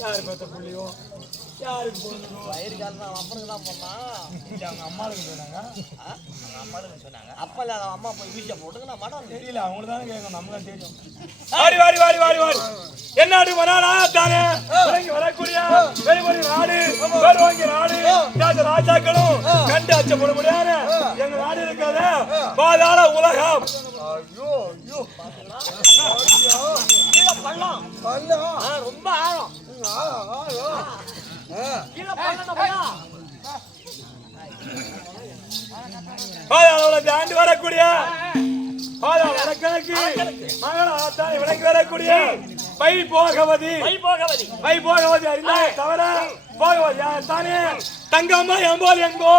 யாரு பெத்த புள்ளியோ யாருக்கு போகணும் வயிறு காலம் அப்பனுக்கு தான் போனான். அவங்க அம்மாளுக்கு சொன்னாங்க. அவங்க அம்மாளுக்கு சொன்னாங்க. அப்பா இல்லை அம்மா போய் வீட்டை போட்டுங்க நான் மாட்டோம். தெரியல அவங்களுக்கு தானே கேட்கணும் நம்மளாம் தெரியும். வாடி வாடி வாடி வாடி வாடி என்னாடு வராடா தானே வரக்கூடிய வெளிவரி நாடு வேறுவாங்கி நாடு ராஜாக்களும் கண்டு அச்சப்பட முடியாத எங்க நாடு இருக்காத பாதாள உலகம். ஐயோ ஐயோ பள்ளம் ரொம்ப ஆழம். தாண்டி வரக்கூடிய வடக்கிழக்கு மகளாத்தாய் விளக்கி வரக்கூடிய வைபோகவதி அறிந்தாய் தவிர போகவதி தானே தங்கம்மா எம்போல் எங்கோ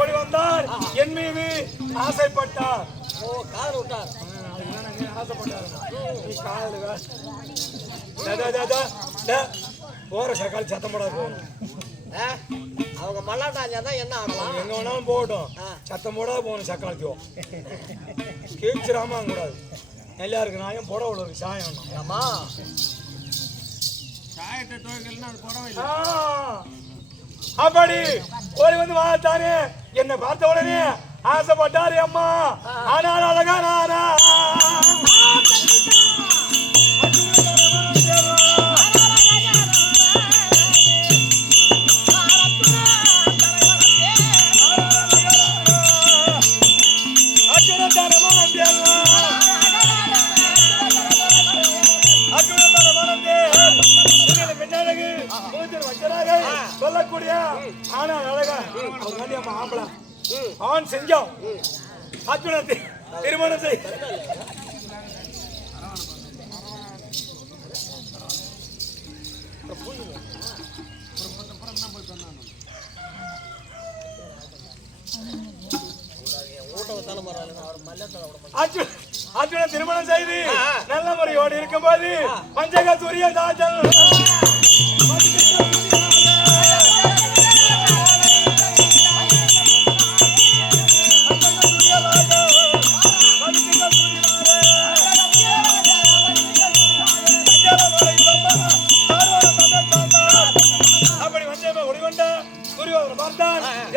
ஓடி வந்தார் என் மீது ஆசைப்பட்டார். போற சக்கால் சத்தம் போடாது போகணும். அவங்க மல்லாட்டாஞ்சாதான் என்ன ஆகலாம் எங்க வேணாலும் போகட்டும் சத்தம் போடாத போகணும். சக்காலத்தியோ கேச்சிராம கூடாது. எல்லாருக்கு நாயம் போட விடுறது சாயம். ஆமா சாயத்தை துவைக்கலன்னா அது போடவே அப்படி ஓடி வந்து வாழ்த்தானே என்னை பார்த்த உடனே ஆசைப்பட்டாரு அம்மா. ஆனால் அழகா நானா சொல்லக்கூடிய ஆனா அழகா அவர் ஆம்பளை ஆண் செஞ்சோம் அர்ஜுனத்தை திருமணம் செய். அர்ஜுன திருமணம் செய்து நல்ல முறையோடு இருக்கும்போது பஞ்சக சூரிய தாஜல்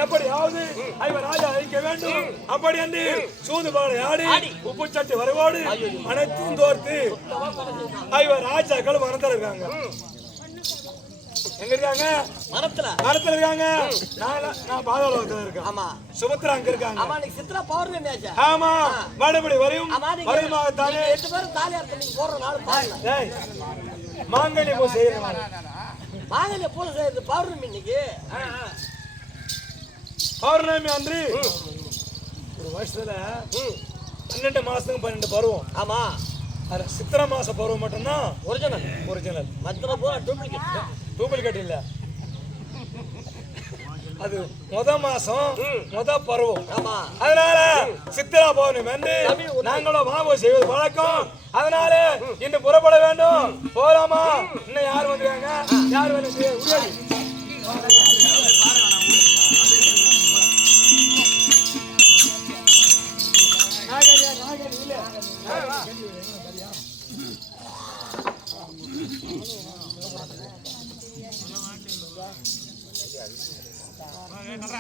எப்படியாவது ராஜா அழிக்க வேண்டும். அப்படி என்று சூதுபாலை ஆடி உப்பு சட்டி வரவோடு அனைத்தும் தோர்த்து ராஜாக்கள் மரத்துல இருக்காங்க. எங்க இருக்காங்க? மரத்துல இருக்காங்க. நான் பாதாளத்துல இருக்கேன். ஆமா சுபத்ரா அங்க இருக்காங்க. ஆமா நீ சித்ரா பௌர்ணமி ஆச்சா? ஆமா மறுபடி வரையும் தானே 8 பேரும் தாலி அறுத்து போற நாள் பாருங்க. டேய் மாங்கனி பூ செய்யறாங்க. மாங்கனி பூ செய்யறது பௌர்ணமி இன்னைக்கு. பௌர்ணமி அன்று ஒரு வருஷத்துல 12 மாசத்துக்கு 12 பருவம். ஆமா சித்திரை மாச பருவம் மட்டும்தான் ஒரிஜினல் மற்ற பூரா டூப்ளிகேட் இல்ல. அது மாசம் பருவம். ஆமா அதனால சித்திரா பௌர்ணமி வந்து நாங்களும் மாவு செய்வது பழக்கம். அதனால இன்று புறப்பட வேண்டும். போலாமா? இன்னும் யார் வந்துருக்காங்க? யார் வந்து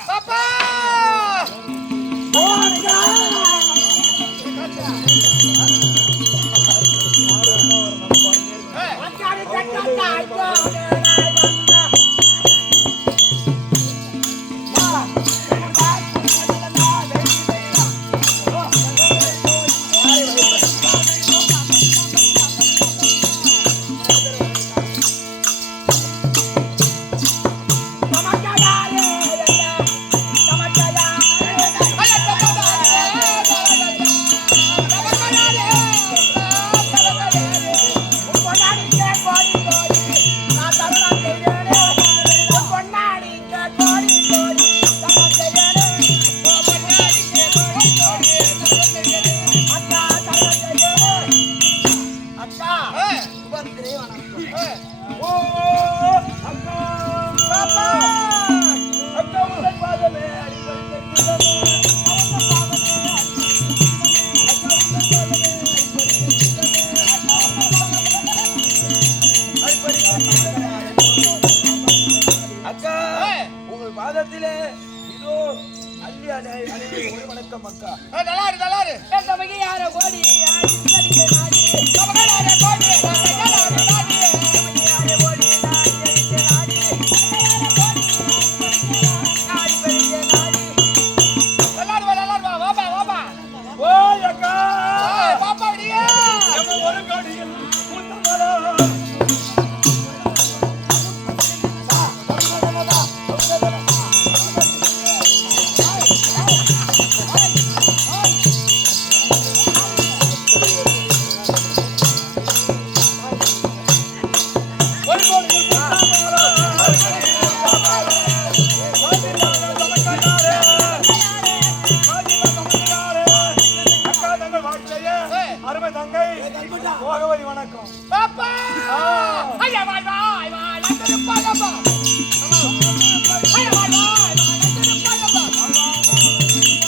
பாப்பா இடத்திலே இதோ அள்ளி அணி ஒரு வணக்கம் அக்கா. நல்லாரு நமக்கு யார கோடி யாரு கோடி நமக்கு யார கோடி வணக்கம் பாப்பா ஐயா வா வா வா லந்தன பாலப்பா ஐயா வா வா வா லந்தன பாலப்பா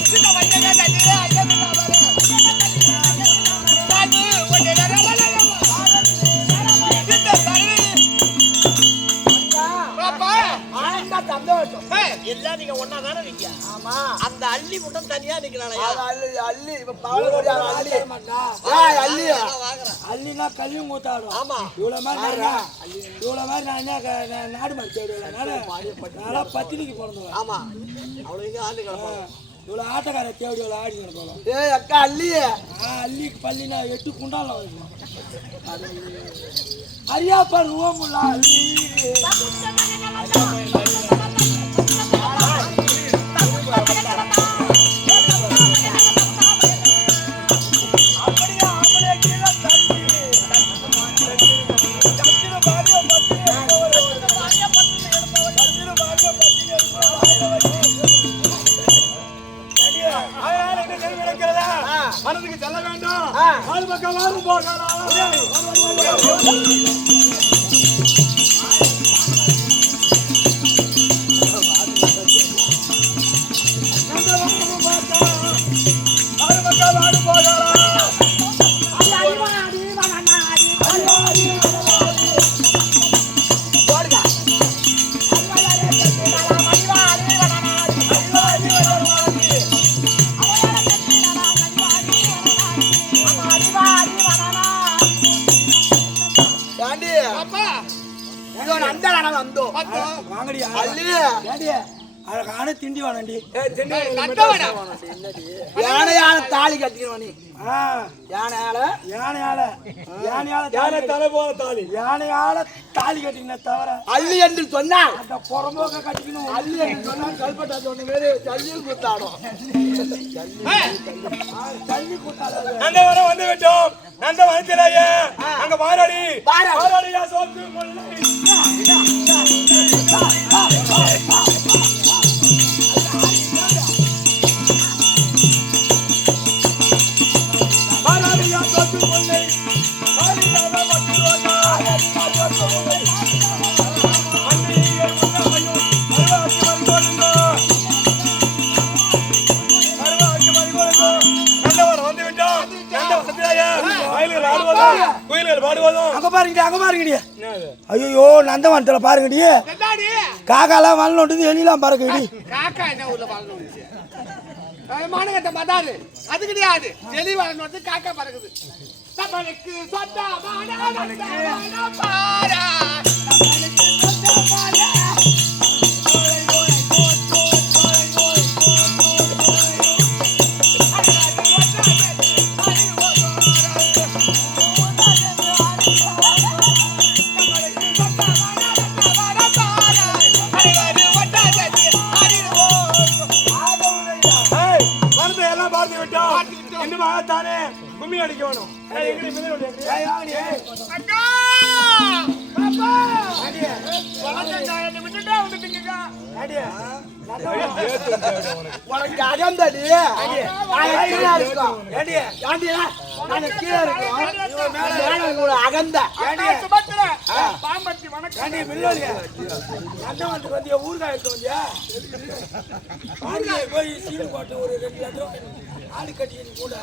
சின்ன வஞ்சக தடி ஐயா வில்லா வர தாது ஒடே ரவலயா சின்ன தடி பாப்பா ஆனந்த சந்தோஷம் எல்லாம் நீங்க ஒண்ணா தானே இருக்கீங்க. ஆமா அந்த அள்ளி மட்டும் தனியா நிக்கிறாளையா? அள்ளி இப்ப பாவலோட அள்ளி அள்ளி அள்ளினா கல்வியும் கூத்தாடும். ஆமா இவ்வளவு மாதிரி நான் என்ன நாடு மாதிரி தேடுவேன். நல்லா பத்தினிக்கு பிறந்தவன். ஆமா அவ்வளவு இங்க ஆண்டு கிடப்பாங்க. இவ்வளவு ஆட்டக்கார தேடி இவ்வளவு ஆடி கிடப்பாங்க. ஏய் அக்கா அள்ளி அள்ளிக்கு பள்ளினா 8 குண்டால வைக்கும். அரியாப்பா நுவமுல்லா அள்ளி மனதுக்கு செல்ல வேண்டும் ஆறு பக்கம் வாரும் போகலாம் வாங்கடியா அழகான திண்டி வானண்டி யானையால தாலி கட்டிக்கிறோம் நீ யானையால தலை போல தாலி யானையால தாலி கட்டின தவிர அள்ளி என்று சொன்னால் அந்த புறம்போக்க கட்டிக்கணும். அள்ளி என்று சொன்னால் கல்பட்டா சொன்ன வேறு ஜல்லியில் கூத்தாடும். தள்ளி கூட்டாது. நந்தவனம் வந்து விட்டோம். நந்தவனத்திலேயே அங்க பாராடியா சோத்து முல்லை பாராடியா சோத்து முல்லை பாரிதாத மட்டுரோட்டா மண்ணிலே முன்னமையும் அருவாக்கி மறிகொடுங்கோ நந்தவனம் வந்து விட்டோம். நந்தவனத்திலேயே மயில்கள் ஆடுவதும் குயில்கள் பாடுவதும் அங்க பாருங்கடி ஐயோ நந்தவனத்துல பாருங்கடி காக்காலாம் வளர்ந்து எலிலாம் பறக்குடி. காக்கா என்ன ஊர்ல வாழ்ந்துச்சு மானகட்ட மதாரு அது கிடையாது எலி வாழ்ந்து காக்கா பறக்குது. தபலுக்கு சொந்தா பாரா தானே கும்மி அடிக்க வேணும். உனக்கு அகந்தடி அகந்த பாம்பத்தி நந்தவனத்துக்கு வந்தியா ஊறுகாய் எடுத்து வந்தியா போய் சீல் போட்டு ஒரு 2 லட்சம் ஆடு கட்டி கூட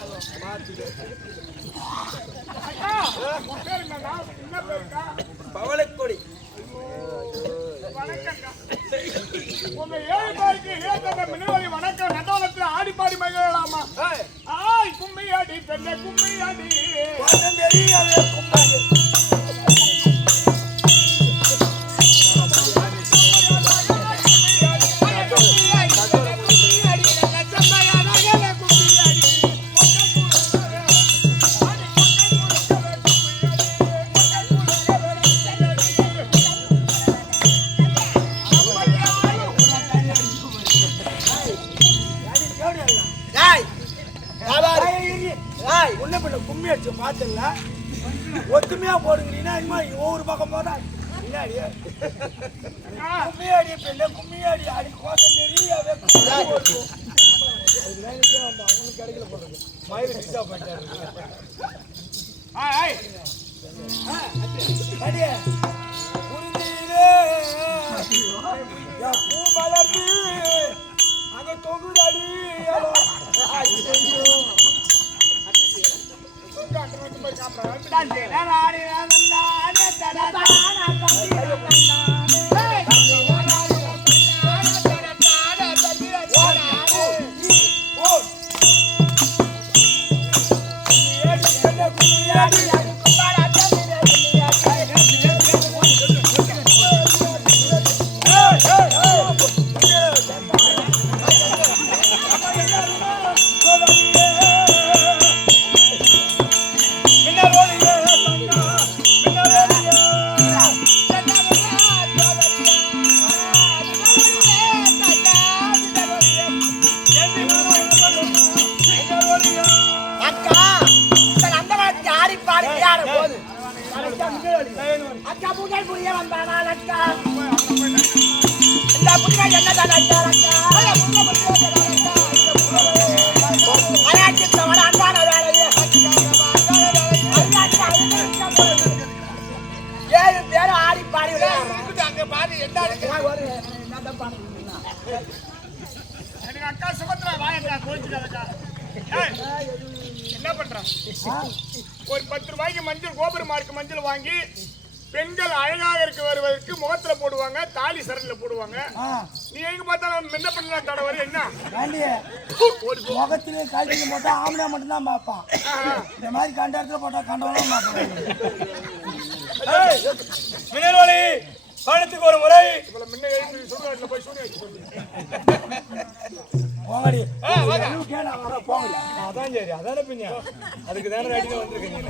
பவளக்கொடி உங்க 7 பேருக்கு ஏத்த மின்னலி வணக்கம் நந்தவனத்துல ஆடி பாடி மகிழலாமா? ஆய் கும்மி ஆடி பெண்ணே கும்மி ஆடி வாசம் தெரியாதே கும்பாடி உன்ன பிள்ளை கும்மி அடிச்சு பாத்துல ஒத்துமையா போடுங்கிறீங்கன்னா இனிமே ஒவ்வொரு பக்கம் போதா முன்னாடி கும்மியாடி பிள்ளை கும்மியாடி அடி கோசம் தெரியாவே அவங்களுக்கு கிடைக்கல போடுறது மயிறு கிட்டா பண்ணிட்டாரு அடியே புரிஞ்சீரே பூ மலர்ந்து அங்க தொகுதாடி அக்கா புகழ் புரிய வந்தானால் அக்கா இந்த புகழ் என்னதான் அக்கா ஏழு பேரும் ஆடி பாடி அங்க பாடி என்ன எனக்கு அக்கா சுபத்ரா வாயக்கா கோச்சுக்காதக்கா என்ன பண்றான் ஒரு 10 ரூபாய்க்கு மஞ்சள் கோபுர மார்க்கு மஞ்சள் வாங்கி பெண்கள் அழகாக இருக்க வருவதற்கு முகத்துல போடுவாங்க தாலி சரல்ல போடுவாங்க நீ எங்க பார்த்தாலும் என்ன பண்ண தடவை என்ன முகத்திலே காய்ச்சி போட்டா ஆம்பளை மட்டும் தான் பார்ப்பான் இந்த மாதிரி கண்ட இடத்துல போட்டா கண்டவனும் பார்ப்பான் மின்னல்வாளி காலத்துக்கு ஒரு முறை முன்ன சுடுகாட்டுல போய் சூரிய வச்சு போங்கடி போங்க அதான் சரி அதானே பின்ன அதுக்கு தானே ரெடியா வந்திருக்கீங்க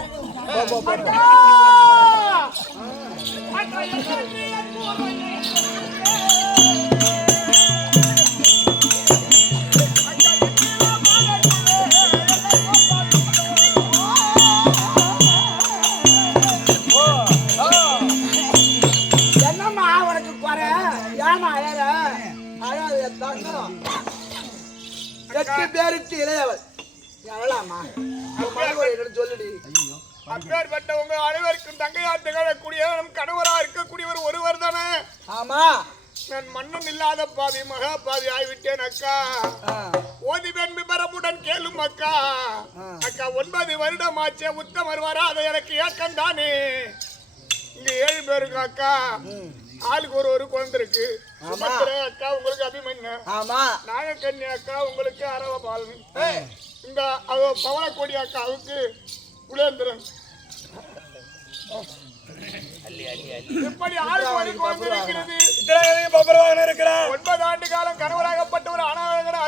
என்னம்மா உனக்கு குறை ஏமா அழற அழாது தங்கம் 8 பேருக்கு இளையவள் எவ்வளோம்மா சொல்லுடி அப்பேற்பட்ட உங்க அனைவருக்கும் தங்கையார் திகழக்கூடிய நம் கணவரா இருக்கக்கூடியவர் ஒருவர் தானே ஆமா நான் மன்னன் இல்லாத பாதி மகா பாதி ஆகிவிட்டேன் அக்கா ஓதி பெண் விபரமுடன் கேளும் அக்கா அக்கா 9 வருடம் ஆச்சே உத்தமர் வராத எனக்கு ஏக்கம் தானே இங்க 7 பேருக்கு அக்கா ஆளுக்கு ஒரு குழந்தை இருக்கு அக்கா உங்களுக்கு அபிமன்யு ஆமா நாகக்கண்ணி அக்கா உங்களுக்கு அரவ பாலன் இந்த பவனக்கோடி அக்காவுக்கு புலேந்திரன் இப்படி 6 குழந்தை இருக்கிறது 9 ஆண்டு காலம் கணவராகப்பட்டவர் அனாதகர்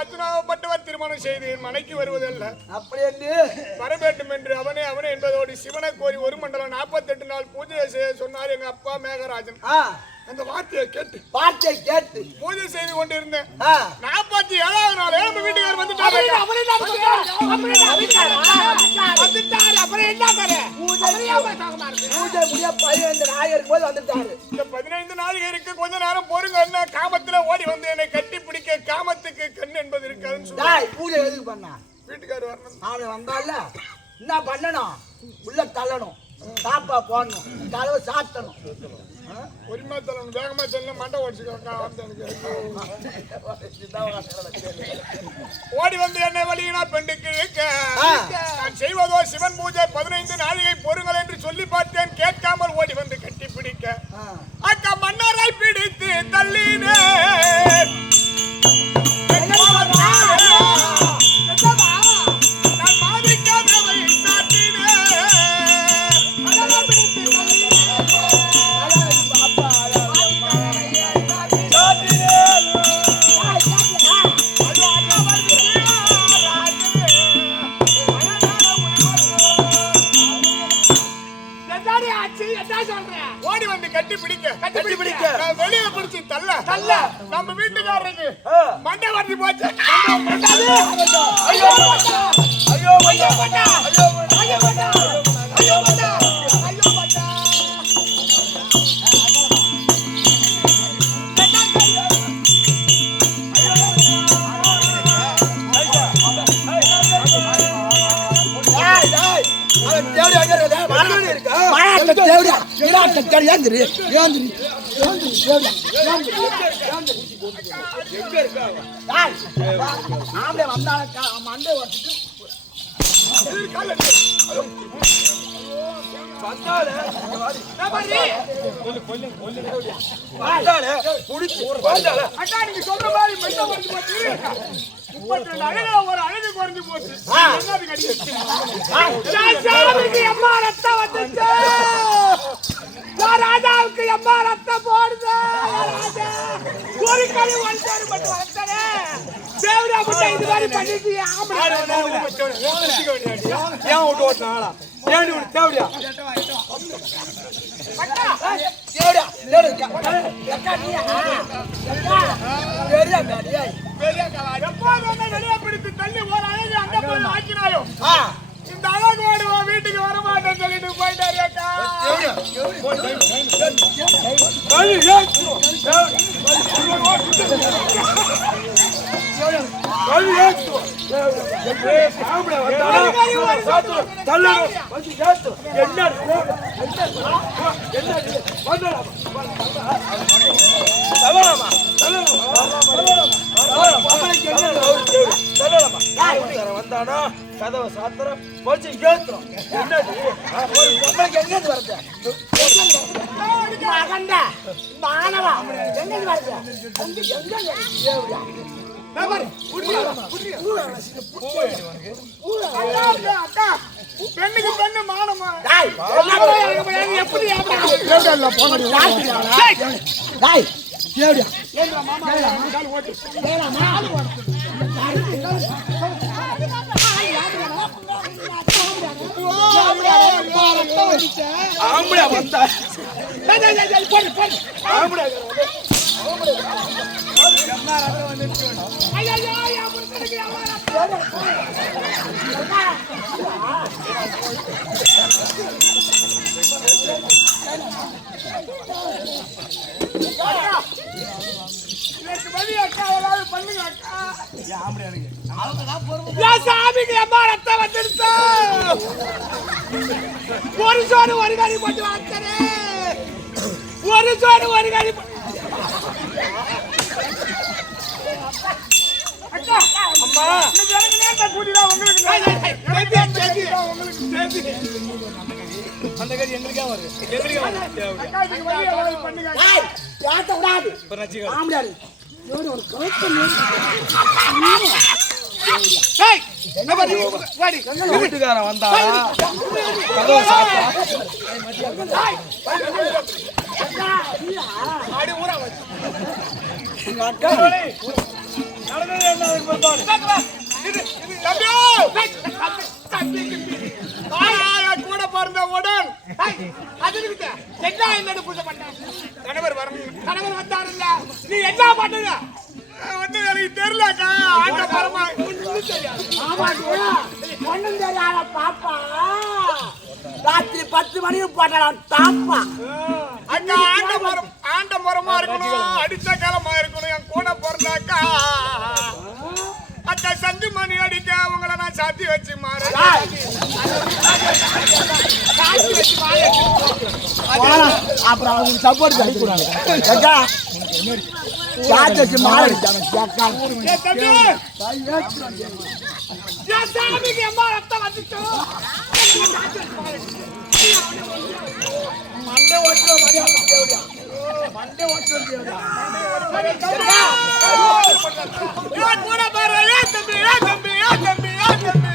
அர்ஜுனாகப்பட்டவர் திருமணம் செய்து மனைக்கு வருவதல்ல அப்படி என்று வர வேண்டும் என்று அவனே என்பதோடு சிவனை கோரி 1 மண்டலம் 48 நாள் பூஜை செய்ய சொன்னார் எங்க அப்பா மேகராஜன் அந்த வார்த்தையை கேட்டு பூஜை செய்து கொண்டிருந்தேன் 47வது நாள் நம்ம வீட்டுக்காரர் வந்துட்டாரு பூஜை முடிய 15 நாள் இருக்கும்போது வந்துட்டாரு இந்த 15 நாளைக்கு கொஞ்ச நேரம் பொறுங்க காமத்துல ஓடி வந்து என்னை கட்டி பிடிக்க காமத்துக்கு கண் என்பது இருக்காதுன்னு சொல்லி பூஜை எதுக்கு பண்ணா வீட்டுக்காரர் வரணும் அவன் வந்தால என்ன பண்ணணும் உள்ள தள்ளணும் சாப்பா போடணும் தளவு சாத்தணும் பொறுமையா தள்ளணும் வேகமா செல்ல மண்டை ஓடிச்சுக்கா ஓடி வந்து என்னை வழியினா பெண்டுக்கு நான் செய்வதோ சிவன் பூஜை 15 நாளிகை பொறுங்கள் என்று சொல்லி பார்த்தேன் கேட்காமல் ஓடி வந்து கட்டி பிடிக்க அக்கா மன்னரை பிடித்து தள்ளினே கட்டிப்பிடிக்க நான் வெளியே பிடிச்சி தள்ள நம்ம வீட்டுக்காரருக்கு மண்டை வரி போச்சு. ஐயோ மண்டா ஐயோ மண்டா ஐயோ மண்டா ஐயோ மண்டா ஐயோ மண்டா ஐயோ மண்டா நீங்க சொல்ற மாதிரி மெல்ல குறைஞ்சு போச்சு. 32 அழகு ஒரு அழகு குறைஞ்சு போச்சு. ராஜாவுக்கு அம்மா ரத்தம் வந்துச்சு. ராஜாவுக்கு அம்மா ரத்தம் போடுது. ராஜா ஒரு கை ஒன்றாரு மட்டும் வளர்த்தானே. தேவரா முட்டை இது மாதிரி பண்ணிட்டு ஆம்பளை ஏன் விட்டு ஓட்டினாங்களா ஏன் விட்டு தேவையா வெளியே பிடித்து தள்ளி ஒரு அழகு அங்க போய் ஆக்கினாலும் இந்த அழகோடு வீட்டுக்கு வரமாட்டேன்னு சொல்லிட்டு போயிட்டாரு அக்கா. வந்தானா கதவை சாத்திரம் போச்சு ஏத்துறோம். என்னது எங்க வருது மகண்டா மானவா எங்க வருது பெண்ணுக்கு பெண்ணு மானமா எப்படி ஆம்பளை வந்தா ஆம்பளை சாமிக்கு அம்மா ரத்தம் வந்துருச்சு. ஒரு சோடு ஒரு கறி போட்டு வளர்த்தனே. ஒரு சோடு ஒரு கறி அம்மா உங்களுக்கு அந்த கறி எங்களுக்கே வருது வீட்டுக்காரன் வந்தா கதவை சாத்தா கூட பிறந்த உடன் என்ன பூஜை பண்ண கணவர் வரணும். கணவர் வந்தாருல்ல நீ என்ன பண்ணுங்க வந்து எனக்கு தெரியலக்கா. ஆண்ட பரமா ஒண்ணும் தெரியாத பாப்பா ராத்திரி 10 மணிக்கு போட்டான் தாப்பா. அக்கா ஆண்ட மரமா இருக்கணும், அடிச்ச காலமா இருக்கணும். என் கூட பிறந்தாக்கா அக்கா சந்து மணி அடிக்க அவங்கள நான் சாத்தி வச்சு மாற அப்புறம் அவங்க சப்போர்ட் பண்ணிக்கிறாங்க. சாமிக்கு அம்மா ரத்தம் வந்துச்சு. மண்டே ஓட்டுறோம் மண்டே ஓட்டுறோம் கூட பாரு தம்பி தம்பி தம்பி தம்பி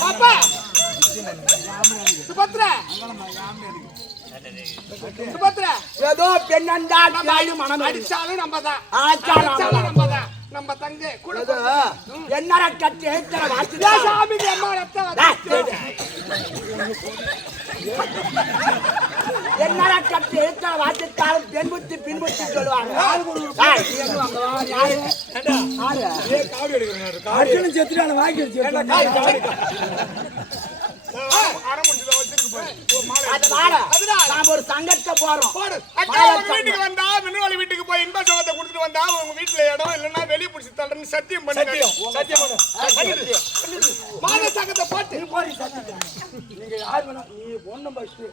பாப்பா சுபத்ரா சுபத்ரா ஏதோ பெண்ணண்டா மனம் அடிச்சாலும் நம்ம தான் ஆச்சாலும் நம்ம தான் நம்ம தங்கை கூட என்னடா கட்டி ஏத்தற வாசி சாமி அம்மா ரத்த என்னடா கட்டி ஏத்தற வாசித்தாலும் பெண் புத்தி பின் புத்தி சொல்லுவாங்க. அர்ஜுனன் செத்துட்டான வாங்கி ஒரு சங்கத்தை போறோம். வீட்டுக்கு வந்தா மின்வாளி வீட்டுக்கு போய் இன்ப சோகத்தை கொடுத்துட்டு வந்தா உங்க வீட்டுல இடம் இல்லைன்னா வெளியே பிடிச்சி தள்ளுன்னு சத்தியம் பண்ணி மான சங்கத்தை போட்டு நீங்க யார் வேணா நீ பொண்ணு பஸ்ட்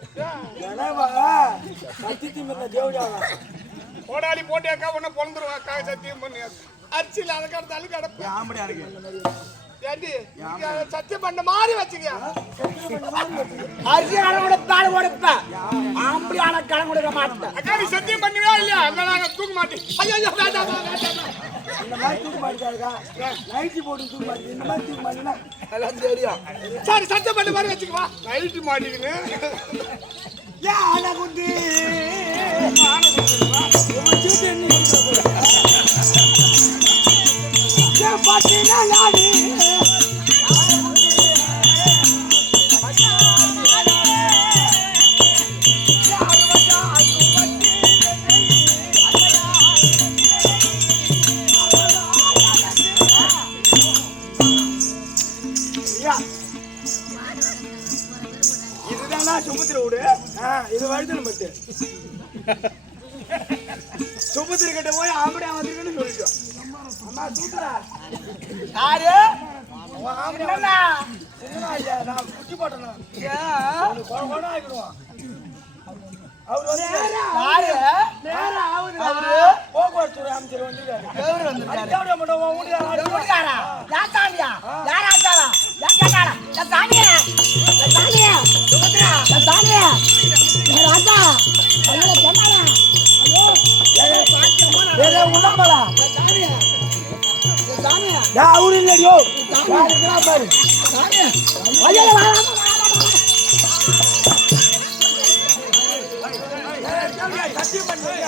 சத்தியத்தின் தேவடியாவா போடாடி போட்டி அக்கா ஒண்ணு பொழந்துருவாக்கா சத்தியம் பண்ணி அரிசியில் அதுக்கடுத்து அழுக்கு அடப்பு ஆம்படியா இருக்கு ஏண்டி சத்தியம் பண்ண மாதிரி வச்சுக்க அரிசி கடன் கொடுத்தாலும் கொடுப்பேன். ஆம்படியான கடன் கொடுக்க மாட்டேன். அக்கா நீ சத்தியம் பண்ணுவா இல்லையா அங்க நாங்க தூக்க மாட்டேன். ஐயோ வேண்டாம் இந்த மாதிரி தூக்கு மாட்டாருக்கா நைட்டி போட்டு தூக்கு மாட்டி இந்த மாதிரி தூக்கு மாட்டினா எல்லாம் தெரியும். சரி சத்தியம் பண்ண மாதிரி வச்சுக்குவா நைட்டு மாட்டிக்கின்னு ஆனா குட்டி பாத்தீங்கன்னா யாரு இதுதான் சுமத்திர விடு. இது வழுதல் மட்டும் சுமத்திர கிட்ட போய் ஆம்படியா வந்திருக்குன்னு சொல்லிட்டோம். அம்மா சூத்துறா யாரு நான் குட்டி போட்டேன் கொடை ஆகிடுவான். அவர் வந்து நேரம் ஆகுது. போக்குவரத்து அமைச்சர் வந்திருக்காரு. அவரு இல்லையோ பாரு சத்தியம் பண்ணுங்க.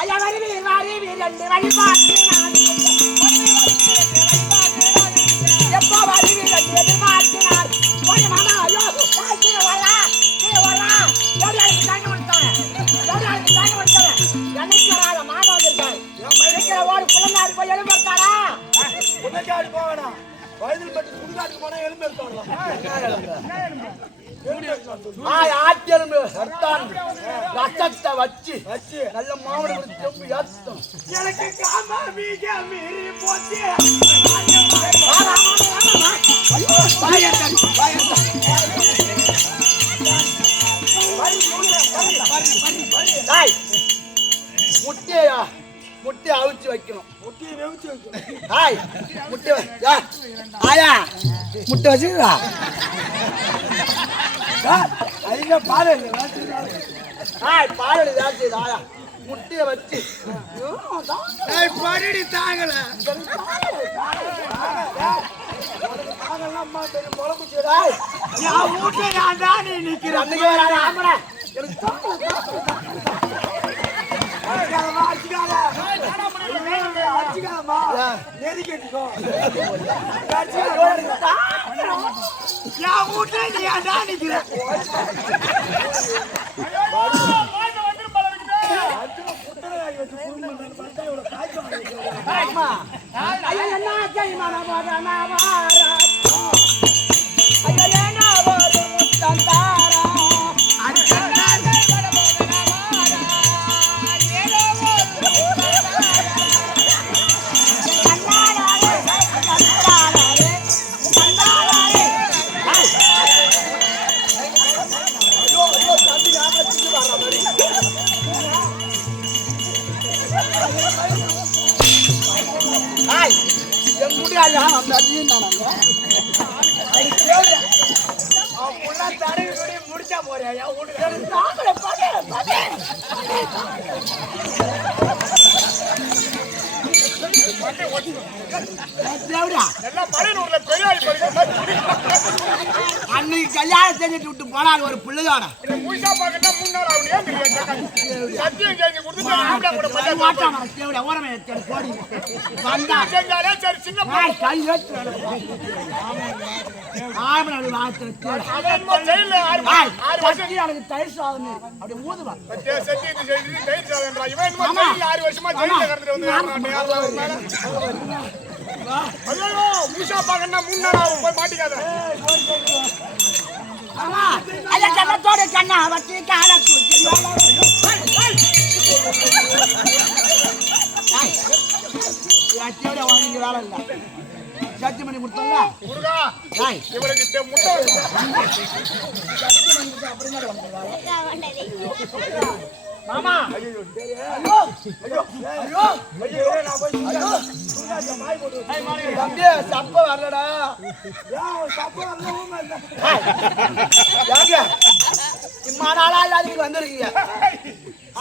ஐயா வருவீர் வருவீர் என்று வழிபாட்டு எப்போ வருவீர் என்று எதிர்பார்க்கிறார். மாமா ஐயோ கீழே வரலாம் எவ்வளவு தாங்க கொடுத்தவன் என்னைக்கு வராத மாமா வந்திருக்காரு. ஒரு குழந்தை போய் எழுப்பாரா உன்னக்காடு போவேனா வயதில் பட்டு சுடுகாட்டுக்கு போனா எலும்பு ஆட்டெலும்பு ரசத்தை வச்சு நல்ல மாவட்டம் ஏத்தம் எனக்கு காமா மீக மீறி போச்சு. முட்டையை அவிச்சு வைக்கணும். முட்டியை வெவிச்சு வைக்கணும். ஹாய் முட்டை ஆயா முட்டை வச்சுக்கிறா அதிக பாரு ஹாய் பாலடி ஜாஸ்தி ஆயா முட்டையை வச்சு படி தாங்கல வீட்டுல நான் தான் நீ நிக்கிறேன். நெருக்கிட்டுக்கோ என் வீட்டுல நீ ஏன்டா நிக்கிறேன். முடிச்சா போறியா வீட்டுக்கு தேவடா எல்லாம் மலையனூர்ல பெரியாள் படிக்கிற மாதிரி அன்னைக்கு கல்யாணம் செஞ்சுட்டு விட்டு போனாரு ஒரு பிள்ளையோட இந்த முயசா பாக்கட்டா 3 நாள் ஆகுது ஏன் தெரியாது சத்தியம் செஞ்சு கொடுத்து ஆம்பளை கூட பண்ண மாட்டாமா தேவடா ஓரமே எடுத்து போடி வந்தா செஞ்சாலே சரி சின்ன கை ஏத்து ஆம்பளை வாத்து தேவடா அவன் ஜெயில 6 வருஷம் எனக்கு தயிர் சாதனை அப்படி ஊதுவா சத்தியத்தை செஞ்சு தைரியன்றா இவன் என்ன ஜெயில 6 வருஷமா ஜெயில கடந்து வந்து ஐயோ முயசா பாக்கட்டா 3 நாள் ஆகும் போய் மாட்டிக்காத ஆமா ஐயா கண்ணத்தோட கண்ணா வச்சி கால தூக்கி தேவடா வாங்கி வேலை இல்ல சத்தி மணி கொடுத்தல முருகா டேய் இவளுக்கு முட்டை மாமா ஐயோ ஐயோ ஐயோ ஐயோ நான் போய் தம்பி சப்ப வரலடா சப்ப வரல யாங்க இம்மா நாளா எல்லாத்துக்கு வந்திருக்கீங்க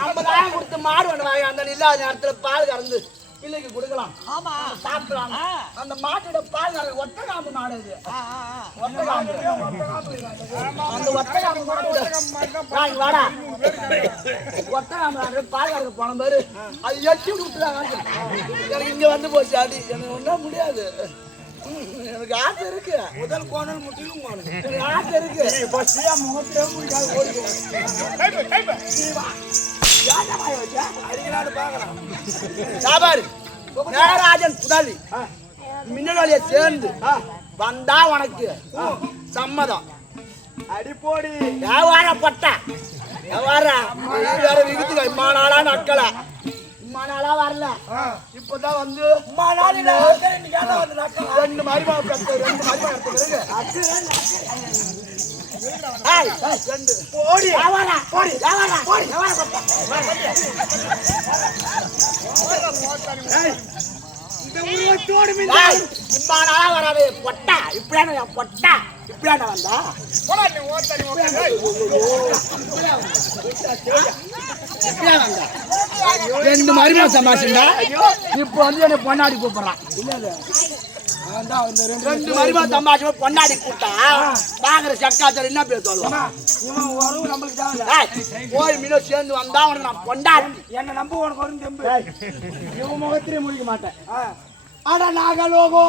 50,000 கொடுத்து மாடு ஒன்று வாங்கி அந்த இல்லாத நேரத்துல பால் கறந்து பிள்ளைக்கு கொடுக்கலாம் ஆமா சாப்பிடலாம் அந்த மாட்டோட பால் கறந்து ஒத்த காம்பு மாடு அது ஒத்த காம்பு அந்த ஒத்த காம்பு மாடு வாடா ஒத்த காம்பு பால் கறக்க போன பாரு அது எட்டி விட்டுறாங்க எனக்கு இங்க வந்து போச்சு அடி எனக்கு ஒன்றும் முடியாது எனக்கு ஆசை இருக்கு முதல் கோணல் முட்டிலும் எனக்கு ஆசை இருக்கு பஸ்ஸியா முகத்திலே முடியாது நேராஜன் புதாலி மின்னலிய சேர்ந்து வந்தா உனக்கு சம்மதம் அடிப்போடி வியாபார பட்டா வியாபார வேற விகுத்துக்க இம்மா நாளா நக்கல இம்மா நாளா வரல இப்பதான் வந்து இம்மா நாளில 2 மரிமா பெற்ற 2 மரிமா எடுத்து போடி வியாபார போடி வியாபார போடி வியாபார பட்டா இம்மா நாளா வராது பொட்டா இப்படியான பொட்டா இப்படியான வந்தா ரெண்டு மருமா சமாளிச்சுடா இப்ப வந்து என்ன பொன்னாடி கூப்பிடுறான் ரெண்டு மருமா சமாளிச்சு பொன்னாடி கூட்டா பாக்குற சக்காச்சர் என்ன பேர் சொல்லுவான் போய் மீனோ சேர்ந்து வந்தா உனக்கு நான் பொண்டாடி என்ன நம்ப உனக்கு வரும் தெம்பு இவன் முகத்திலே முடிக்க மாட்டேன் அட நாகலோகோ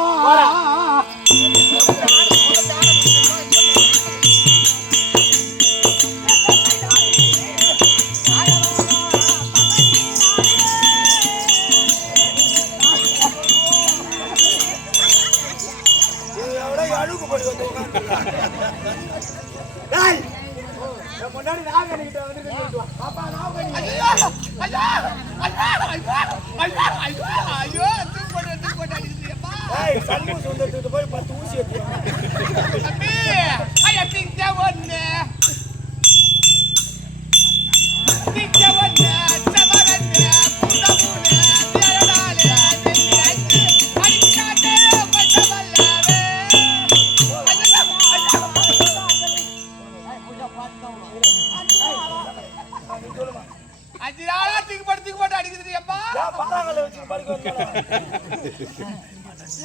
முன்னாடி நாகனிட்ட வந்து பாப்பா சண்முக சுந்தரத்துக்கு போய் 10 ஊசி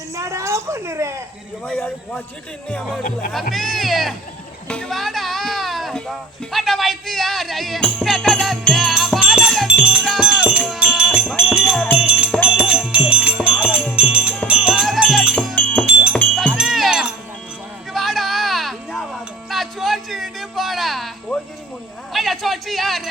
என்னடா பண்ணுற சீட்டு இன்னும் நான் சோச்சிட்டு போடா சோச்சி யார்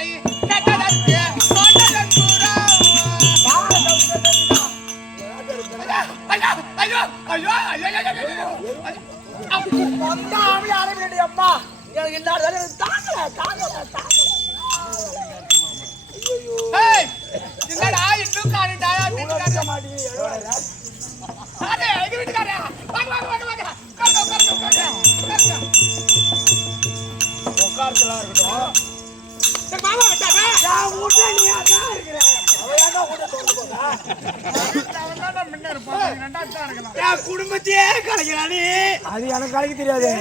அம்மா எனக்கு இல்லாத என்னடா இன்னும் காணிட்டா வீட்டுக்காரா உட்காரலாம் இருக்கட்டும் மாமா வச்சாங்க குடும்பத்தையே கலைக்கிறானே அது எனக்கு கலைக்க தெரியாது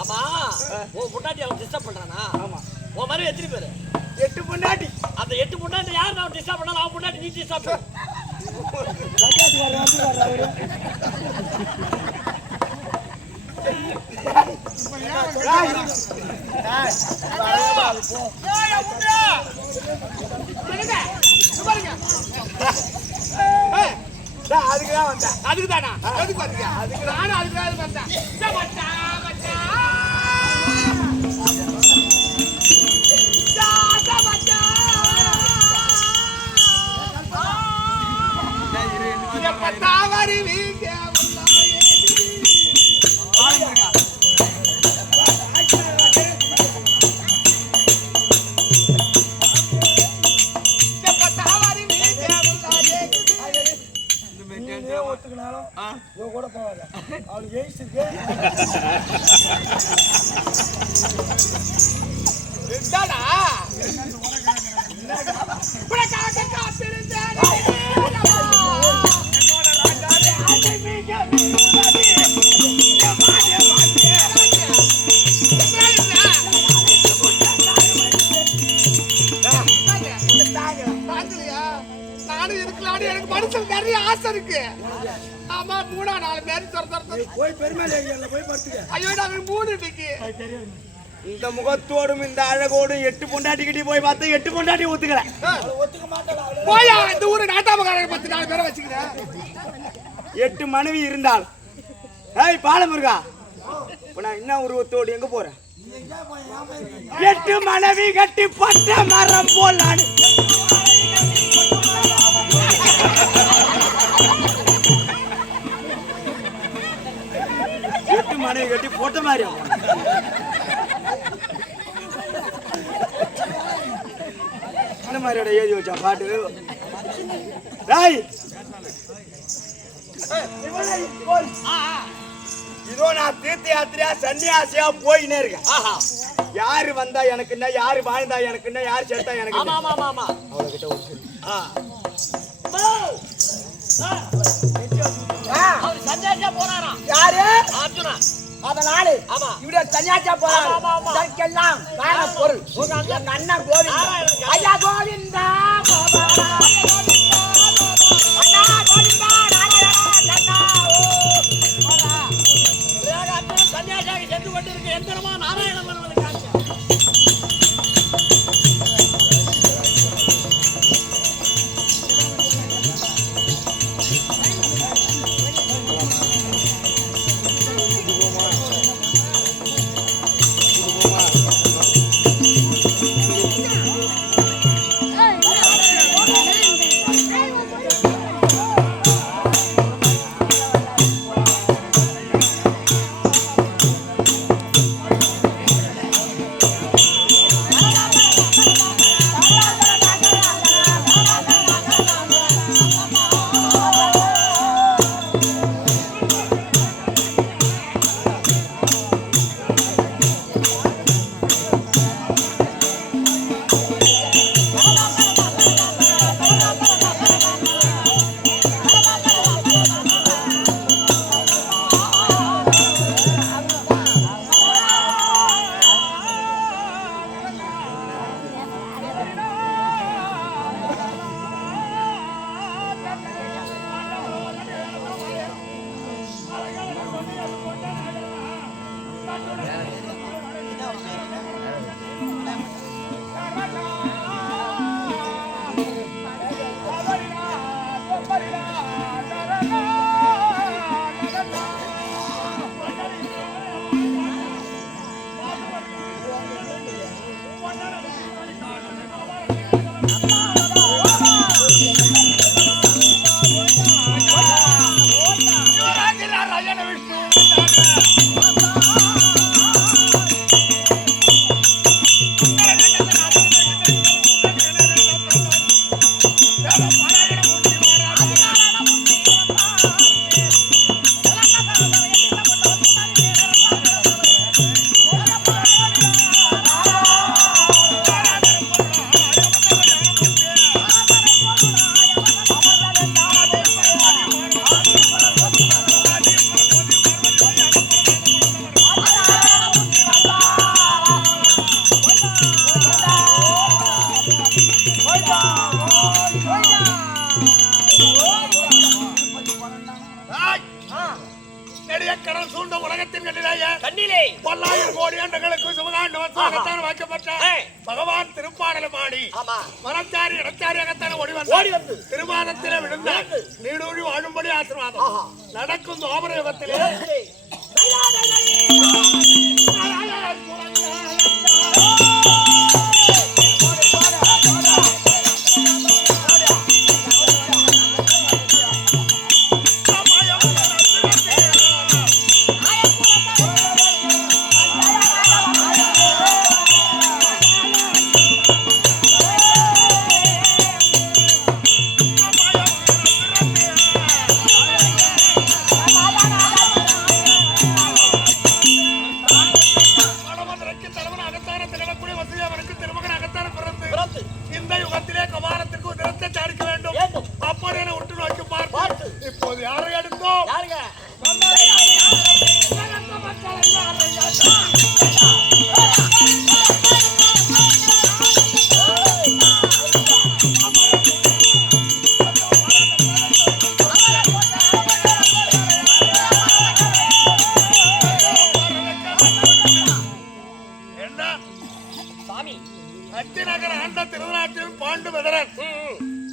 ஆமா உன் பொண்டாட்டி அவன் டிஸ்டர்ப் பண்றானா? ஆமா. உன் மாதிரி எத்தனை பேரு? 8 பொண்டாட்டி. அந்த 8 பொண்டாட்டி யார் நான் டிஸ்டர்ப் பண்ணாலும் அவன் பொண்டாட்டி நீ டிஸ்டர்ப் பண்ணு. அதுக்குதான் வந்தேன். அதுக்குதானா எதுக்கு வந்தீங்க அதுக்கு நானும் அதுக்கு வந்தேன் ஒத்துக்கினாலும் இவன் கூட போவாங்க. அவளுக்கு ஏய்ஸ் இருக்கு. என்னடா உனக்காக காத்திருந்தேன் என்னோட ராஜாவே அதை மிக நானும் இருக்கலான்னு எனக்கு மனசுல நிறைய ஆசை இருக்கு. ஆமா 3-4 பேர் போய் பெருமையில போய் படுத்துக்க. ஐயோ நான் 3 இன்னைக்கு இந்த முகத்தோடும் இந்த அழகோடும் 8 பொண்டாட்டிக்கிட்டே போய் பார்த்தா 8 பொண்டாட்டி ஒத்துக்கல. ஒத்துக்க மாட்டேன். போயா இந்த ஊரு நாட்டாமக்காரங்க 10-4 பேரை வச்சுக்கிறேன். 8 மனைவி இருந்தால் ஏய் பாலமுருகா இப்ப நான் என்ன உருவத்தோடு எங்க போறேன்? 8 மனைவி கட்டி பட்ட மரம் போலான்னு 8 மனைவி கட்டி போட்ட மாதிரியா இந்த மாதிரியோட எழுதி வச்சான் பாட்டு. இதோ நான் தீர்த்த யாத்திரையா சன்னியாசியா போயினே இருக்கேன். யாரு வந்தா எனக்கு என்ன, யாரு வாழ்ந்தா எனக்கு என்ன, யாரு சேர்த்தா எனக்கு என்ன. அவளகிட்ட ஒரு அவர் சன்னியாசியா போறாராம். யாரு அர்ஜுனா. அதனால இவட சன்னியாசியா போறாங்க. இதற்கெல்லாம் காரண பொருள் எங்க அண்ணன் கோவிந்தா. ஐயா கோவிந்தா கோபாலா அண்ணா கோவிந்தா நாராயணா அர்ஜுனா சன்னியாசியாக சென்று கொண்டிருக்க எந்திரமா நாராயணன் வருவதற்காக கடல் சூழ்ந்த உலகத்தின் கண்ணிலே பல்லாயிரம் கோடி ஆண்டுகளுக்கு சிவகாண்ட வசனத்தான் வைக்கப்பட்ட பகவான் திருப்பாடலை பாடி மனச்சாரி இடச்சாரியாகத்தான் ஓடி வந்து திருவாதத்திலே விழுந்த நீடூழி வாழும்படி ஆசீர்வாதம் நடக்கும் தோபர யுகத்திலே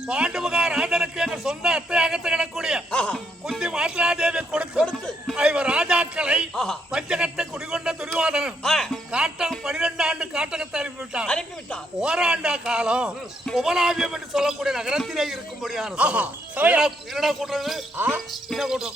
பாண்டுமகாராஜனுக்கு எங்கள் சொந்த அத்தையாக திகழக்கூடிய குந்தி மாத்ராதேவி கொடுத்து ஐவர் ராஜாக்களை பஞ்சகத்தை குடிகொண்ட துரியோதனன் காட்டகம் 12 ஆண்டு காட்டகத்தை அனுப்பிவிட்டார். ஓராண்டா காலம் உபலாபியம் என்று சொல்லக்கூடிய நகரத்திலே இருக்கும்படியான என்னடா கூட்டுறது என்ன கூட்டம்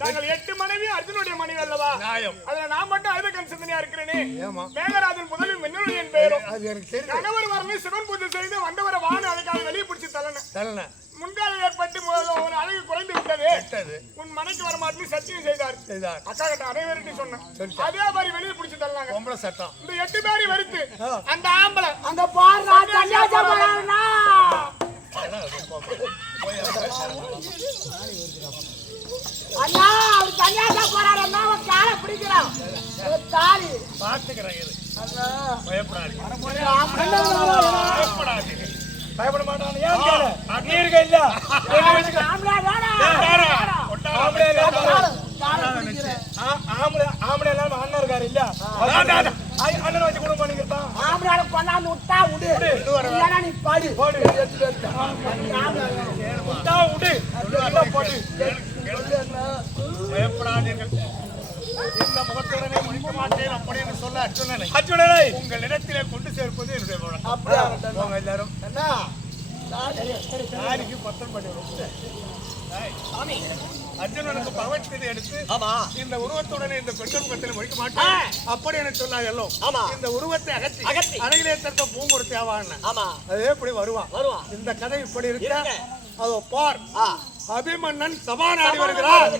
நாங்கள் 8 மனைவி அர்ஜுனுடைய மனைவி அல்லவா? அதுல நான் மட்டும் ஐதகன் சிந்தனையா இருக்கிறேனே. மேகராஜன் முதலில் மின்னலுடைய பெயரும் கணவர் வரணும் சிவன் பூஜை செய்து வந்தவரை வாணு அதுக்காக வெளியே பிடிச்சி தள்ளன முன்காலம் ஏற்பட்டு ஒரு அழகு குறைந்து விட்டது. உன் மனைக்கு வர மாட்டேன்னு சத்தியம் செய்தார். அக்கா கிட்ட அனைவருக்கும் சொன்னேன். அதே மாதிரி வெளியே பிடிச்சி தள்ளாங்க சட்டம். இந்த 8 பேரை வருத்து அந்த ஆம்பளை அங்க பாரு அண்ணா அவர் கன்னியாசா போறாரன்னா அவன் காலை பிடிக்கிறான். தாலி பாத்துக்கிறேன். பயப்பட மாட்டான். ஏன் கேளு நீர்க இல்ல ஆம்பளை எல்லாம் அண்ணன் இருக்காரு இல்ல அண்ணன் வச்சு குடும்பம் பண்ணிக்கிட்டான். ஆம்பளை கொண்டாந்து விட்டா விடு நீ பாடு போடு பயப்படாதீர்கள். இந்த முகத்துடனே முடிக்க மாட்டேன் அப்படின்னு சொல்ல அர்ஜுனனை உங்கள் இடத்திலே கொண்டு சேர்ப்பது என்னுடைய அப்படியே எல்லாரும் என்ன பத்தம் பண்ணி அர்ஜுனனுக்கு பகவத்கீதை எடுத்து இந்த உருவத்துடனே இந்த பெண்கள் முகத்தில் முடிக்க மாட்டேன் அப்படி எனக்கு சொன்னாங்க எல்லாம். இந்த உருவத்தை அகற்றி அழகிலே தந்த பூங்குருத்தி ஆவான். அது எப்படி வருவான்? இந்த கதை இப்படி இருக்க அதோ பார் அபிமன்னன் சபாநாடி வருகிறார்.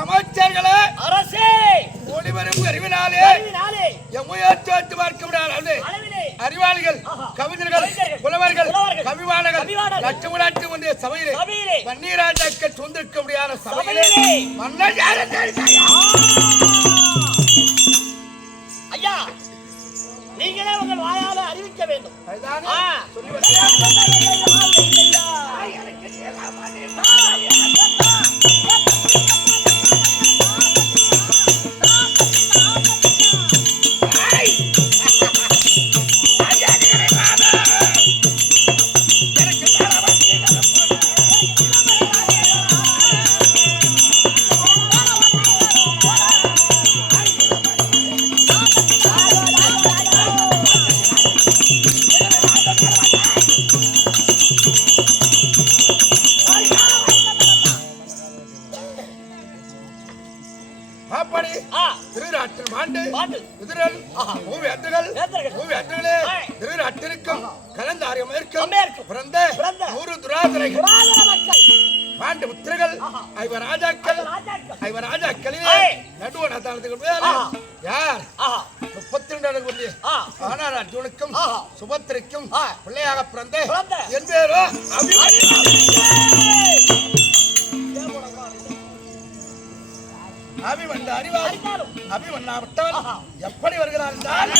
அமைச்சர்களே, அரசே, ஒளிவரும் அறிவினாலே எம்முயற்சி பார்க்க முடியாது அறிவாளிகள், கவிஞர்கள், புலவர்கள், கவிவாணர்கள் லட்சமுலாட்சி ஒன்றிய சபையிலே பன்னீராஜாக்கள் சுந்திருக்க முடியாத சபையிலே மன்னர் யார் ஐயா, நீங்களே உங்கள் வாயால அறிவிக்க வேண்டும். சுபத்திரைக்கும் பிள்ளையாக பிறந்த என் பேரோ அபிமன்ன அறிவாலும் அபிமன்னாவிட்டால் எப்படி வருகிறார் என்றால்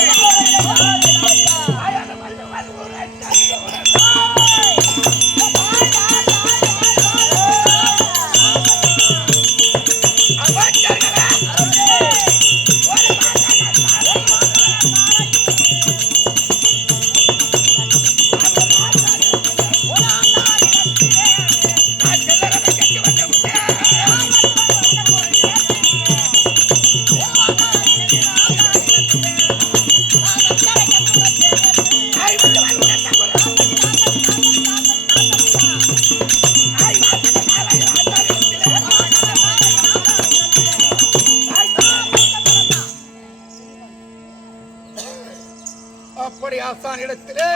ஆசான் இடத்திலே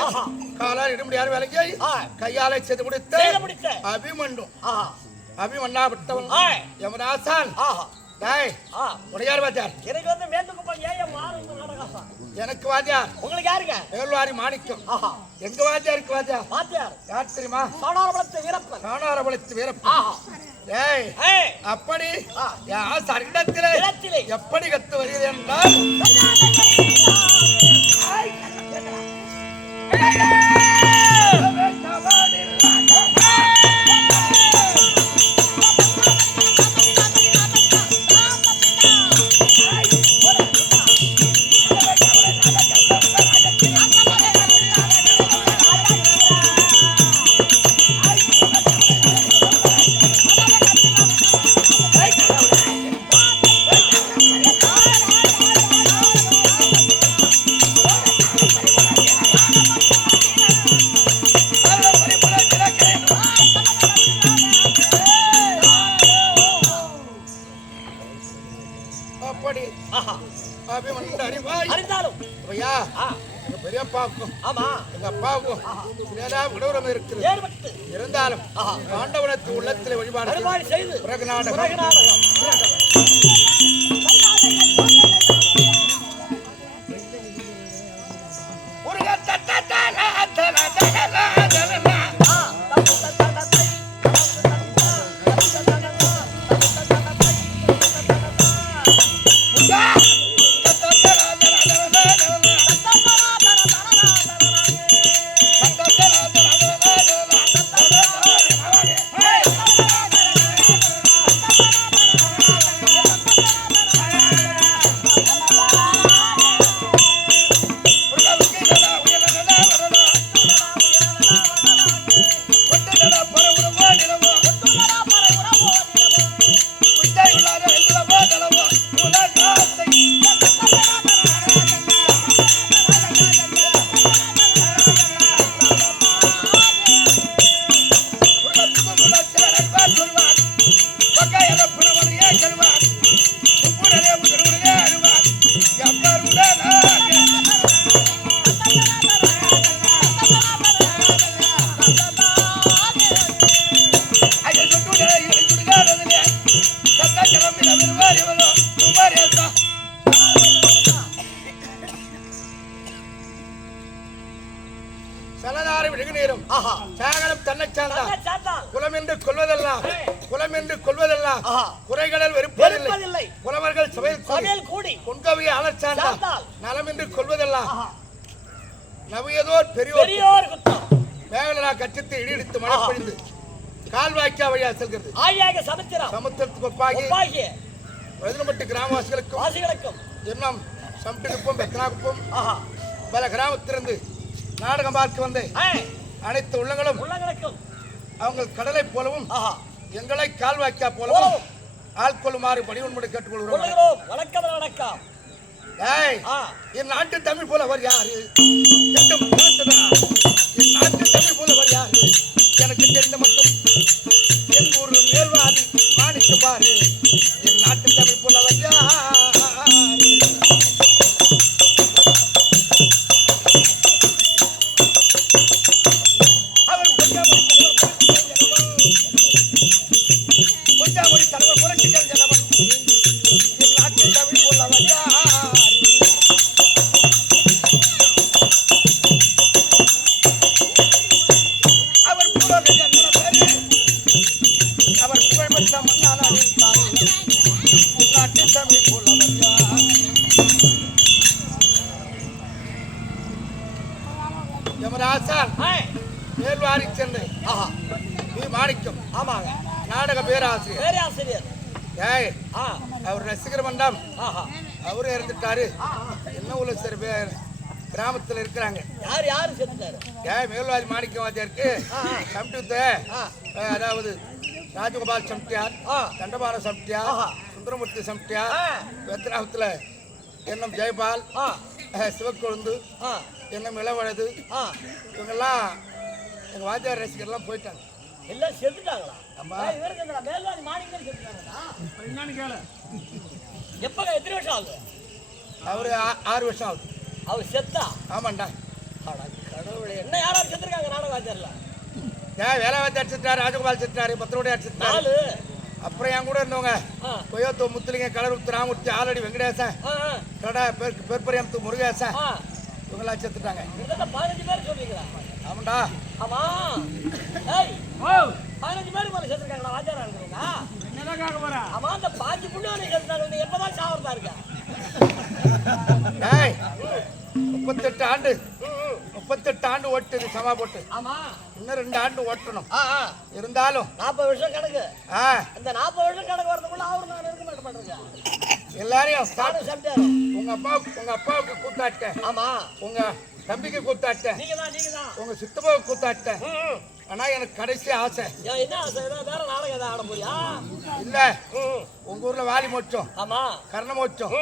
காலால் இட முடியாத வேலையை கையாலை செய்து முடித்த அபிமன்னும் அபிமன்னா விட்டவன் யமராசான். உடையார் வாத்தியார் எனக்கு வந்து மேட்டுக்குப்பம் ஏன் மாறுங்க நடகாசா எனக்கு வாத்தியார். உங்களுக்கு யாருங்க? வேல்வாரி மாணிக்கம். எங்க வாத்தியாருக்கு வாத்தியார்? வாத்தியார் யார் தெரியுமா? சாணாரபலத்து வீரப்பன். சாணாரபலத்து வீரப்பன். அப்படி இடத்திலே எப்படி கத்து வருகிறது என்றால் இருந்தாலும் ஆண்டவனுக்கு உள்ளத்தில் வழிபாடு செய்து குறைகளில் வெறுப்பதில்லை. புலவர்கள் சபையில் கூடி பொன்கவியை அலர்ச்சார்ந்தால் நலம் என்று கொள்வதெல்லாம் நவியதோர் பெரியோர் குற்றம். மேகலா கச்சத்தை இடித்து மழை பொழிந்து கால்வாய்க்கா வழியா செல்கிறது. சமுத்திரத்துக்கு ஒப்பாகி பதினெட்டு கிராமவாசிகளுக்கும் இன்னும் சம்டிக்கும் பெத்தனாக்கும் பல கிராமத்திலிருந்து நாடகம் பார்க்க வந்து அனைத்து உள்ளங்களுக்கும் அவங்க கடலை போலவும் எங்களை கால்வாய்க்கா போலவும் ஆள்கொள்ளுமாறு பணிவன்முறை கேட்டுக்கொள்கிறோம். வணக்கம். என் நாட்டு தமிழ் போலவர் யாரு? என் நாட்டு தமிழ் போலவர் யாரு? எனக்கு தெரிந்த மட்டும் என் ஒரு மேல்வாதி மாணிக்க பாரு. என் நாட்டு தமிழ் போலவர் யாரு? மேல்வாரி சென்னை மாணிக்கம். ஆமாங்க, நாடக பேராசிரியர். அவர் ரசிகர் மன்றம் அவரு இறந்துட்டாரு. என்ன உள்ள சரி கிராமத்துல இருக்கிறாங்க. யாரு செத்துட்டாரு? மேல்வாரி மாணிக்கம் வாத்தியாருக்கு சம்டித்த அதாவது ராஜகோபால் சம்டியார், தண்டபார சம்டியார், சுந்தரமூர்த்தி சம்டியார், வெத்ராவத்துல என்னும் ஜெயபால், சிவக்கொழுந்து, என்னும் இளவழது, இவங்கெல்லாம் எங்க வாத்தியார் ரசிகர்லாம் போயிட்டாங்க. எல்லாம் செத்துட்டாங்களா? மேல்வாரி மாணிக்கம் செத்துட்டாங்களா? எப்ப எத்தனை வருஷம் ஆகுது? அவரு 6 வருஷம் ஆகுது. அவர் செத்தா? ஆமாண்டா. கடவுளே, என்ன யாராவது செத்துருக்காங்க நாடகம் வாத்தியார்ல? ஏன் வேலைவாதி அடிச்சிட்டாரு, ராஜகோபால் செத்துட்டாரு, பத்திரோடி அடிச்சிட்டாரு. 4. அப்புறம் என் கூட இருந்தவங்க கொய்யோத்தோ முத்துலிங்க, கலருத்து, ராமுர்த்தி, ஆலடி வெங்கடேசன், கடை பெருப்பரியம்து முருகேசன், இவங்களாம் செத்துட்டாங்க. 15 பேர் சொல்றீங்களா? ஆமாண்டா. ஆமா. ஏய், 15 பேர் மேல செத்துருக்காங்களா? வாத்தியாரா இருக்கிறீங்களா? என்னதான் போறா? ஆமா, அந்த பாக்கி புண்ணானே செத்துட்டாங்க. நீ எப்பதான் சாவறதா இருக்க? டேய் 38 ஆண்டு ஓட்டுது சமா போட்டு. ஆமா, இன்னும் 2 ஆண்டு ஓட்டணும். இருந்தாலும் 40 வருஷம் கணக்கு. ஆ அந்த 40 வருஷம் கணக்கு வரதுக்குள்ள அவரு நான் இருக்க மாட்டேன். எல்லாரையும் நானும் சாப்பிட்டேன். உங்க அப்பாவுக்கு கூத்தாட்டேன், ஆமா, உங்க தம்பிக்கு கூத்தாட்டேன், நீங்க தான் உங்க சித்தப்பாவுக்கு கூத்தாட்டேன். ஆனா எனக்கு கடைசி ஆசை என்ன ஆசை? வேற நாடகம் ஏதாவது ஆட போறியா? இல்ல, உங்க ஊர்ல வாலி மோச்சம், ஆமா, கர்ண மோச்சம்,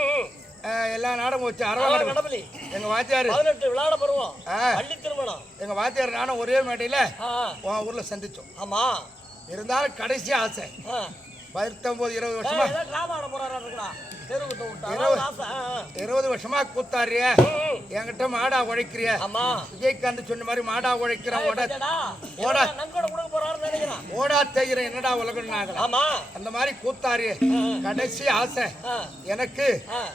எல்லா நாடும் வச்சு அரவாங்க கடவுளி. எங்க வாத்தியாரு 18 விளையாட பருவம், பள்ளி திருமணம். எங்க வாத்தியார் நானும் ஒரே மேடையில உன் ஊர்ல சந்திச்சோம். ஆமா, இருந்தாலும் கடைசி ஆசை 19-20 வருஷமா 20 வருஷமா கூத்தாரிய என்கிட்ட மாடா உழைக்கிறிய. விஜயகாந்த் சொன்ன மாதிரி மாடா உழைக்கிற ஓடா தேய்கிற என்னடா உலகம் நாங்களா அந்த மாதிரி கூத்தாரிய. கடைசி ஆசை எனக்கு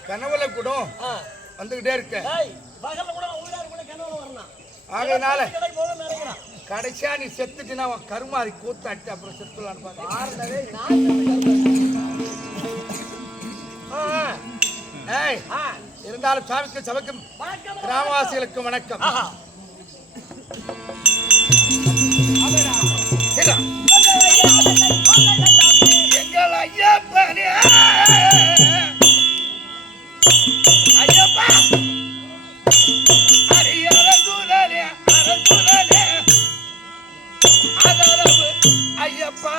கனவுல கூட வந்துகிட்டே இருக்க. ஆகையினால கடைசியா நீ செத்துட்டுனா கருமாறி கூத்தாட்டு அப்புறம் செத்துலான்னு இருந்தாலும் சாமிக்கு சபைக்கும் கிராமவாசிகளுக்கும் வணக்கம். எங்கள் ஐயப்பனே ஐயப்பா அரசுலே அதரவு ஐயப்பா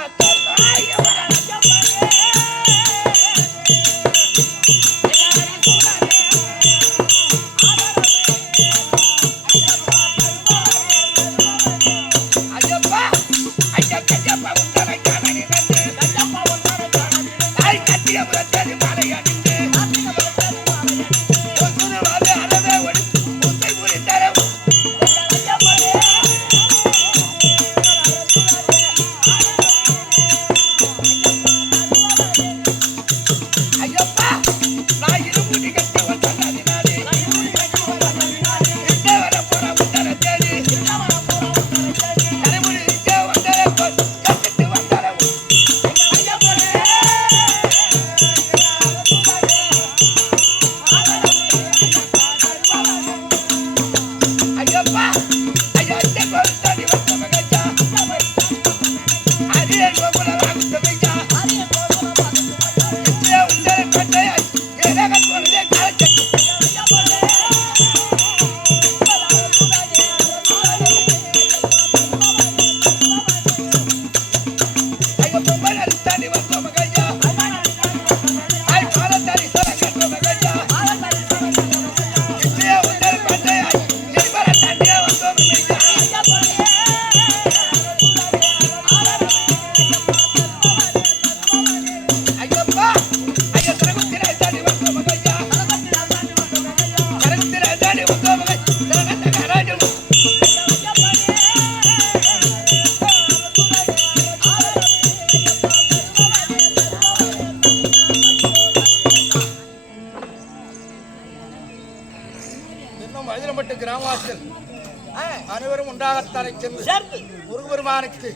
அனைவரும் உண்டாகத்தானே சென்று முருகபெருமானுக்கு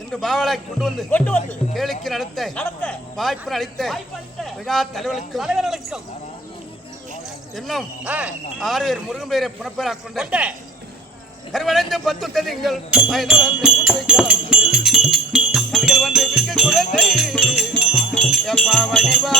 இன்று பாவலை கொண்டு வந்து கேளிக்கு நடத்த வாய்ப்பு அளித்த விழா தலைவர்களுக்கும் இன்னும் 6 பேர் முருகன் பேரை புனப்பேராக கொண்ட கருவடைந்து 10 தனிங்கள் வந்து விற்க குழந்தை எப்பா வடிவா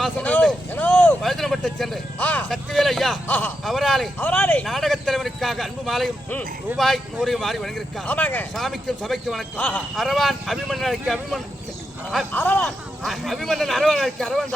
பாசம் வயதினப்பட்ட சென்று சக்திவேல் ஐயா அவராலே நாடகத் தலைவனுக்காக அன்பு மாலையும் ரூபாய் 100 மாறி வழங்கியிருக்கார். சாமிக்கும் சபைக்கு வணக்கம். அரவான் அபிமன்னனுக்கு அபிமன்னன் அரவானுக்கு அரவான்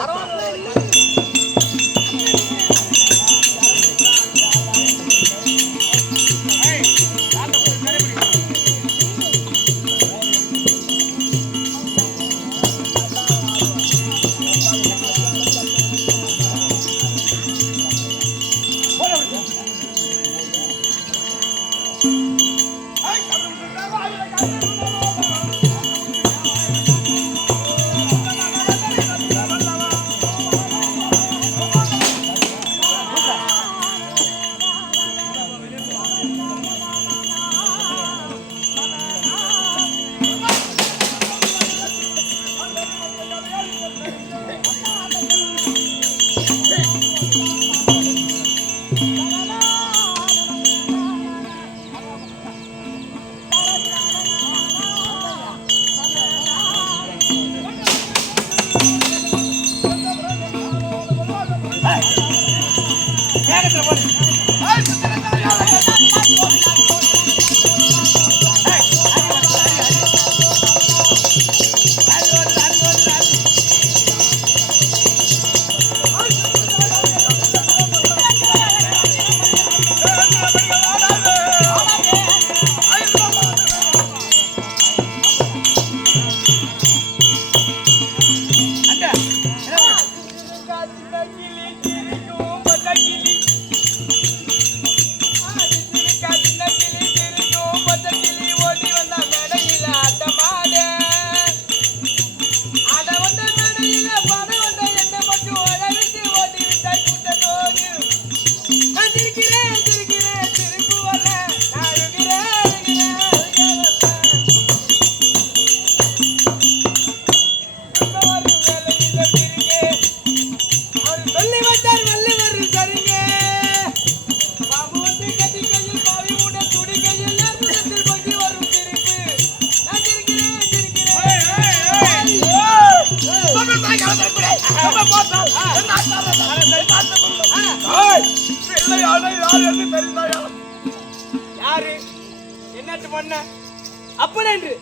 அப்படி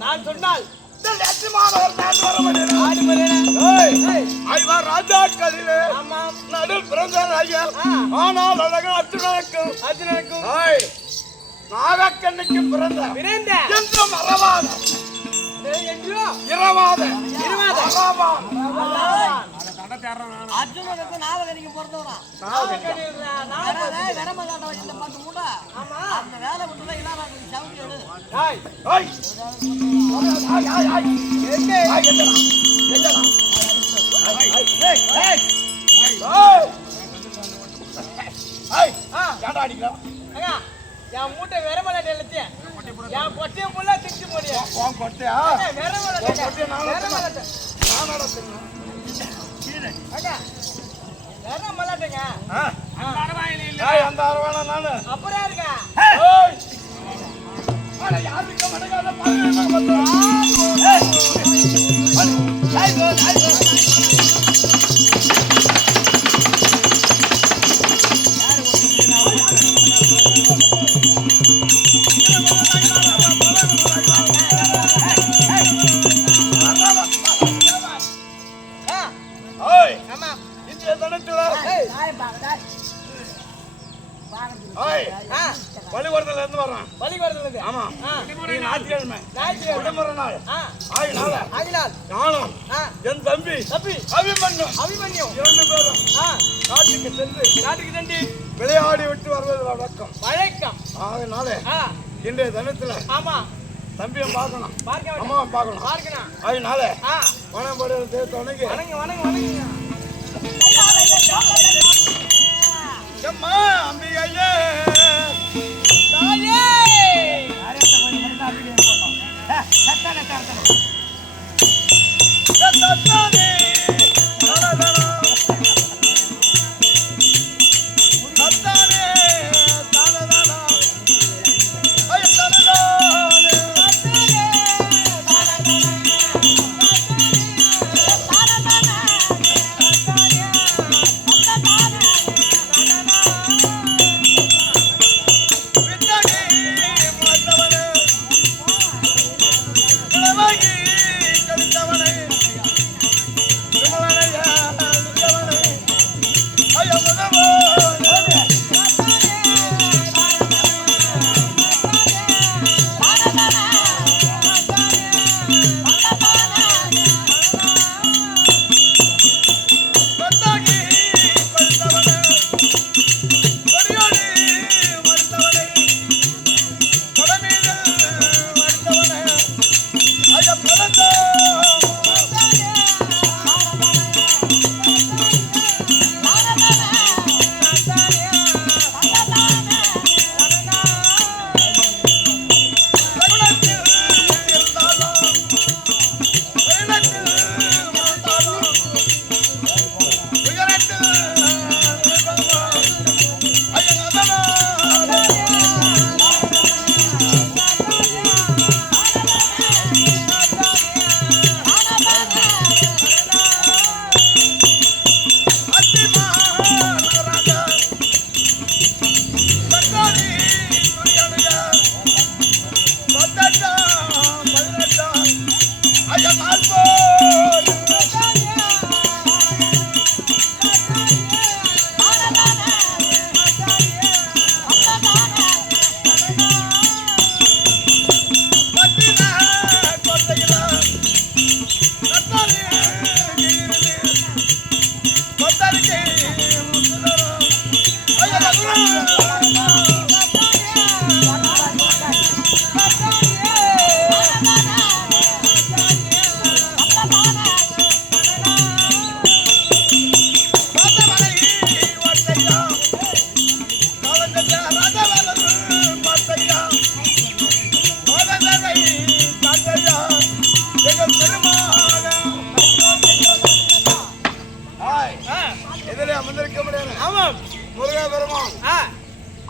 நான் சொன்னால் ராஜாக்களிலே நடுவில் பிறந்தார் ஐயா. ஆனால் அழகு அர்ஜுனனுக்கும் நாகக்கண்ணுக்கு பிறந்த என்றும் இரவாத அர்ஜுனனுக்கு நாகக்கண்ணிக்கு பிறந்தவரா வரமகாட்ட வச்சு பார்த்து மூட அந்த வேலை விட்டுதான் இல்லாத சவுண்ட் எடு என் மூட்டை வெறமலாட்டை எழுத்திய என் கொட்டையை ஃபுல்லா திச்சு முடியும் வெறமலாட்டுங்க அந்த அரவான நானு அப்புறம் இருக்க யாருக்கு மடங்காத பள்ளிக்கூடத்துல இருந்து வர்றான். ஆமா ஞாயிற்றுக்கிழமை விடுமுறை நாள் ஆகினால் நானும் என் தம்பி அபிமன்யு 2 பேரும் நாட்டுக்கு சென்று விளையாடி விட்டு வருவது வழக்கம். அதனால இன்றைய தினத்துல தம்பியை பார்க்கணும், அம்மாவை பார்க்கணும். அதனால மனம் படுவது வணங்கி அம்மா அம்பிகையே தாயே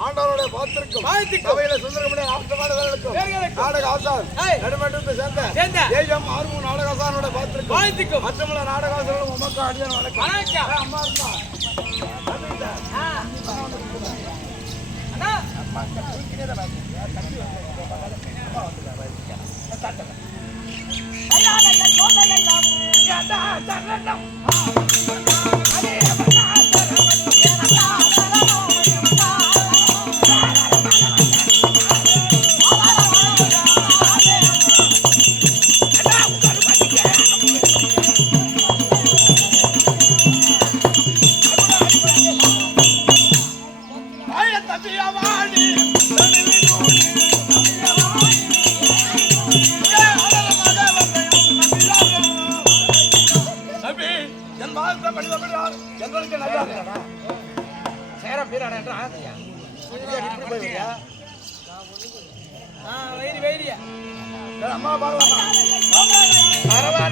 ஆண்டவருடைய பாத்திருக்கும் சபையில சுந்தரமுடைய ஆப்தமானவர்களுக்கும் நாடக ஆசான் நடுமன்றத்தை சேர்ந்த ஏஜம் ஆர்மு நாடக ஆசானோட பாத்திருக்கும் மற்றமுள்ள நாடக ஆசான்களும் உமக்கு அடியான் வணக்கம் அம்மா இருந்தா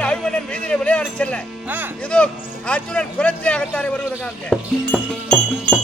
அபிமன்னன் வீதியிலே விளையாடி செல்ல இதோ அர்ஜுனன் குரத்தியாகத்தானே வருவதற்காக